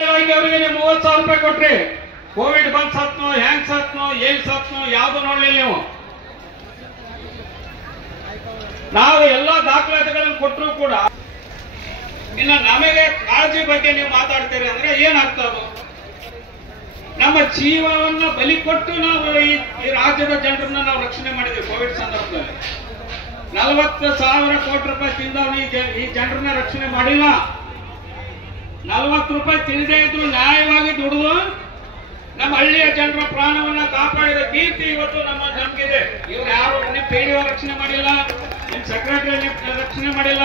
ಅವರಿಗೆ ನೀವು 30,000 ರೂಪಾಯಿ ಕೊಟ್ರಿ. ಕೋವಿಡ್ ಬಂದ್ ಸತ್ನೋ ಹ್ಯಾಂಗ್ ಸತ್ನೋ ಏನ್ ಸತ್ನೋ ಯಾವ್ದು ನೋಡ್ಲಿಲ್ಲ ನೀವು. ನಾವು ಎಲ್ಲಾ ದಾಖಲಾತಿಗಳನ್ನು ಕೊಟ್ಟರು ಕೂಡ ಇನ್ನು ನಮಗೆ ಕಾಳಜಿ ಬಗ್ಗೆ ನೀವು ಮಾತಾಡ್ತೀರಿ ಅಂದ್ರೆ ಏನ್ ಅರ್ಥ ಅದು? ನಮ್ಮ ಜೀವವನ್ನ ಬಲಿ ಕೊಟ್ಟು ನಾವು ಈ ರಾಜ್ಯದ ಜನರನ್ನ ನಾವು ರಕ್ಷಣೆ ಮಾಡಿದ್ವಿ. ಕೋವಿಡ್ ಸಂದರ್ಭದಲ್ಲಿ 40,000 ಕೋಟಿ ರೂಪಾಯಿ ತಿಂದವನು ಈ ಜನರನ್ನ ರಕ್ಷಣೆ ಮಾಡಿಲ್ಲ. 40 ರೂಪಾಯಿ ತಿಳಿದೇ ಇದ್ರು ನ್ಯಾಯವಾಗಿ ದುಡಿದು ನಮ್ಮ ಹಳ್ಳಿಯ ಜನರ ಪ್ರಾಣವನ್ನ ಕಾಪಾಡಿದ ಕೀರ್ತಿ ಇವತ್ತು ನಮ್ಮ ನಮ್ಗಿದೆ. ಇವ್ರು ಯಾರು ನಿಮ್ಮ PDO ರಕ್ಷಣೆ ಮಾಡಿಲ್ಲ, ನಿಮ್ ಸೆಕ್ರೆಟರಿ ರಕ್ಷಣೆ ಮಾಡಿಲ್ಲ,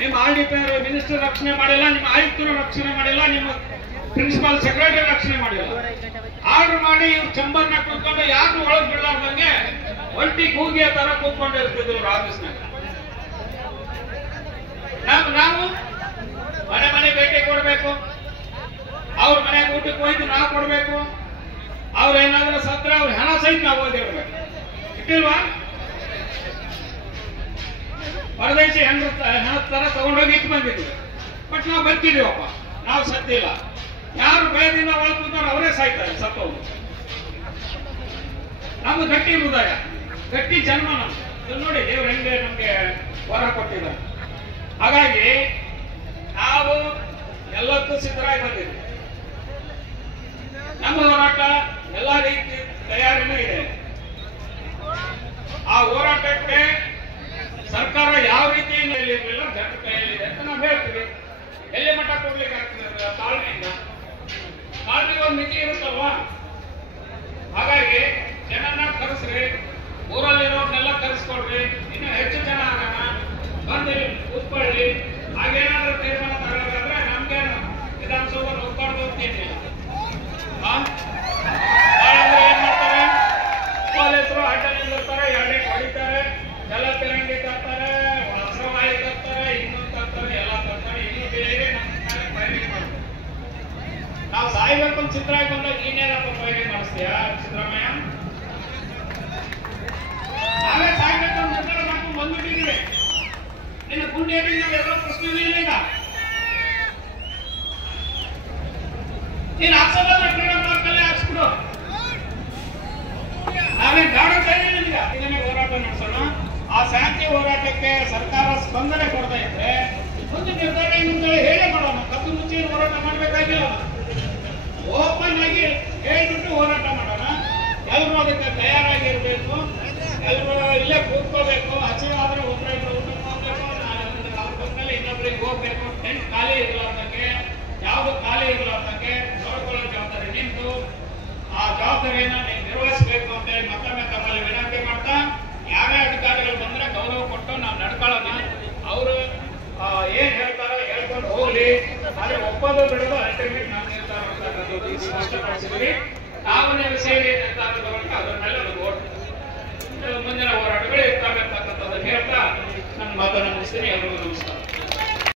ನಿಮ್ಮ RDP ಮಿನಿಸ್ಟರ್ ರಕ್ಷಣೆ ಮಾಡಿಲ್ಲ, ನಿಮ್ಮ ಆಯುಕ್ತರು ರಕ್ಷಣೆ ಮಾಡಿಲ್ಲ, ನಿಮ್ಮ ಪ್ರಿನ್ಸಿಪಾಲ್ ಸೆಕ್ರೆಟರಿ ರಕ್ಷಣೆ ಮಾಡಿಲ್ಲ. ಆರ್ಡರ್ ಮಾಡಿ ಇವ್ರು ಚಂಬರ್ನ ಕೂತ್ಕೊಂಡು ಯಾರು ಒಳಗ್ ಬಿಡಲಾರ್ದಂಗೆ ಒಂಟಿ ಕೂಗಿಯ ತರ ಕೂತ್ಕೊಂಡು ಇರ್ತಿದ್ರು ಆಫೀಸ್ನಾಗ. ನಾವು ಮನೆ ಭೇಟಿ ಕೊಡ್ಬೇಕು, ಅವ್ರ ಮನೆಗೆ ಊಟಕ್ಕೆ ಹೋಯ್ತು ನಾವು ಕೊಡ್ಬೇಕು, ಅವ್ರು ಏನಾದ್ರೂ ಸತ್ರ ಅವ್ರ ಹಣ ಸಹಿತ ನಾವು ಓದಿರ್ಬೇಕು. ಇಟ್ಟಿಲ್ವಾ? ಪರದೇಶಿ ಹಣ ತರ ತಗೊಂಡೋಗಿ ಇಟ್ಟು ಬಂದಿದ್ವಿ. ಬಟ್ ನಾವು ಬರ್ತಿದೀವಪ್ಪ, ನಾವು ಸತ್ತಿಲ್ಲ. ಯಾರು ಭಯದಿಂದ ಒಳಗೆ ಕೂತಾರೋ ಅವರೇ ಸಾಯ್ತಾರೆ ಸತ್ತೋದು. ನಮ್ದು ಗಟ್ಟಿ ಹೃದಯ, ಗಟ್ಟಿ ಜನ್ಮ ನಮ್ದು. ನೋಡಿ ದೇವ್ರು ಹೆಂಗೆ ನಮ್ಗೆ ವರ ಕೊಟ್ಟಿದ್ದಾರೆ. ಹಾಗಾಗಿ ನಾವು ಎಲ್ಲಕ್ಕೂ ಸಿದ್ಧರಾಗಿ ಬಂದಿದ್ವಿ. ನಮ್ಮ ಹೋರಾಟ ಎಲ್ಲ ರೀತಿ ತಯಾರಿನೂ ಇದೆ. ಆ ಹೋರಾಟಕ್ಕೆ ಸರ್ಕಾರ ಯಾವ ರೀತಿ ಇರಲಿಲ್ಲ, ಜನರ ಕೈಯಲ್ಲಿದೆ ಅಂತ ನಾವು ಹೇಳ್ತೀವಿ. ಎಲ್ಲಿ ಮಟ್ಟ ಕೊಡ್ಲಿಕ್ಕೆ ಆಗ್ತದೆ? ತಾಳ್ಮೆಯಿಂದ. ತಾಳ್ಮೆಗೆ ಒಂದು ಮಿತಿ ಇರುತ್ತಲ್ವಾ? ಹಾಗಾಗಿ ಜನನ್ನ ಕರೆಸ್ರಿ, ಊರಲ್ಲಿರೋರ್ನೆಲ್ಲ ಕರೆಸ್ಕೊಡ್ರಿ, ಇನ್ನು ಹೆಚ್ಚು ಜನ ಆಗೋಣ, ಬಂದು ಕೂತ್ಕೊಳ್ಳಿ. ಹಾಗೇನಾದ್ರೂ ತೀರ್ಮಾನ ತಗೋಬೇಕಾದ್ರೆ ನಮ್ಗೆ ವಿಧಾನಸೌಧ ಹೋಗ್ಬಾರ್ದು ಅಂತೀನಿ. ಏನ್ ಮಾಡ್ತಾರೆ? ಪೊಲೀಸರು ಅಡ್ಡ ನಿಲ್ಲಿರ್ತಾರೆ, ಎರಡೇ ಹೊಡಿತಾರೆ, ಎಲ್ಲ ತಿರಂಗಿ ತರ್ತಾರೆ, ಹಸಿರುವಾಯಿ ತರ್ತಾರೆ, ಇನ್ನೊಂದು ತರ್ತಾರೆ, ಎಲ್ಲ ತರ್ತಾರೆ. ಇನ್ನು ಬೇರೆ ನಮ್ಮ ಫೈರಿಂಗ್ ಮಾಡ್ತಾರೆ. ನಾವು ಸಾಯ್ಬೇಕು ಅಂತ ಸಿದ್ದರಾಮಯ್ಯ ಬಂದಾಗ ನೀನೇನಪ್ಪ ಫೈರಿಂಗ್ ಮಾಡಿಸ್ತೀಯ ಸಿದ್ದರಾಮಯ್ಯ? ನಾವೇ ಸಾಯ್ಬೇಕು ಅಂತ ನಿರ್ಧಾರ ಮಾಡ್ಕೊಂಡು ಬಂದ್ಬಿಟ್ಟಿದ್ದೀವಿ. ನಿನ್ನ ಗುಂಡೇಟಿ ನಾವೆಲ್ಲ ಪ್ರಶ್ನೆ ಇಲ್ಲ. ಈಗ ನೀನು ಹಾಕ್ಸೋದಾದ್ರೆ ಫ್ರೀಡಮ್ ಪಾರ್ಕಲ್ಲೇ ಹಾಕ್ಸ್ಬಿಡು. ನಾವೇನು ಬೇಡ ಅಂತ ಹೇಳಿಲ್ಲ. ಇದನ್ನೇ ಹೋರಾಟ ನಡೆಸೋಣ. ಆ ಶಾಂತಿ ಹೋರಾಟಕ್ಕೆ ಸರ್ಕಾರ ಸ್ಪಂದನೆ ಕೊಡ್ತಾ ಇದ್ರೆ ಒಂದು ನಿರ್ಧಾರ ಏನಂತೇಳಿ ಹೇಳೇ ಮಾಡೋಣ. ಕದ್ದು ಮುಚ್ಚಿ ಹೋರಾಟ ಮಾಡಬೇಕಾಗಿಲ್ಲ. ಓಪನ್ ಆಗಿ ಹೇಳ್ಬಿಟ್ಟು ಹೋರಾಟ ಮಾಡೋಣ. ಎಲ್ಲರೂ ಅದಕ್ಕೆ ತಯಾರಾಗಿರ್ಬೇಕು. ಎಲ್ಲರೂ ಇಲ್ಲೇ ಕೂತ್ಕೋಬೇಕು. ಹಸಿವಾದ್ರೆ ಒಬ್ಬರಿಬ್ಬರು ಊಟಕ್ಕೆ ಹೋಗ್ಬೇಕು, ಅವ್ರ ಪಕ್ಕದಲ್ಲಿ ಇನ್ನೊಬ್ಬರಿಗೆ ಹೋಗ್ಬೇಕು. ಟೆಂಟ್ ಖಾಲಿ ಇರಲಾರ್ದಂಗೆ, ಯಾವುದು ಖಾಲಿ ಇರಲಾರ್ದಂಗೆ ನೋಡ್ಕೊಳ್ಳೋ ಜವಾಬ್ದಾರಿ ನಿಂತು ಆ ಜವಾಬ್ದಾರಿಯನ್ನ ನೀವು ನಿರ್ವಹಿಸಬೇಕು ಅಂತ ಹೇಳಿ ಮತ್ತೊಮ್ಮೆ ತಮ್ಮಲ್ಲಿ ವಿನಂತಿ ಮಾಡ್ತಾ, ಯಾರೇ ಅಧಿಕಾರಿಗಳು ಬಂದ್ರೆ ಗೌರವ ಕೊಟ್ಟು ನಾವು ನಡ್ಕೊಳ್ಳೋಣ. ಅವರು ಏನ್ ಹೇಳ್ತಾರೋ ಹೇಳ್ಕೊಂಡು ಹೋಗ್ಲಿ. ಆದ್ರೆ ಒಪ್ಪೋದು ಬಿಡೋದು ಅಲ್ಟಿಮೇಟ್ ನಾವು ನಿರ್ಧಾರ ಮಾಡ್ತಕ್ಕಂಥದ್ದು ಸ್ಪಷ್ಟಪಡಿಸಿದ್ವಿ. ನಾವನ್ನೇ ವಿಷಯ ನಿರ್ಧಾರ ತಗೊಂಡು ಅದ್ರ ಮೇಲೆ ಒಂದು ಮುಂದಿನ ಹೋರಾಟಗಳು ಇರ್ತಾವೆ ಅಂತಕ್ಕಂಥದ್ದನ್ನು ಹೇಳ್ತಾ ನನ್ನ ಮಾತನ್ನು ಮುಗಿಸ್ತೀನಿ. ಎಲ್ರಿಗೂ ನಮಸ್ಕಾರ.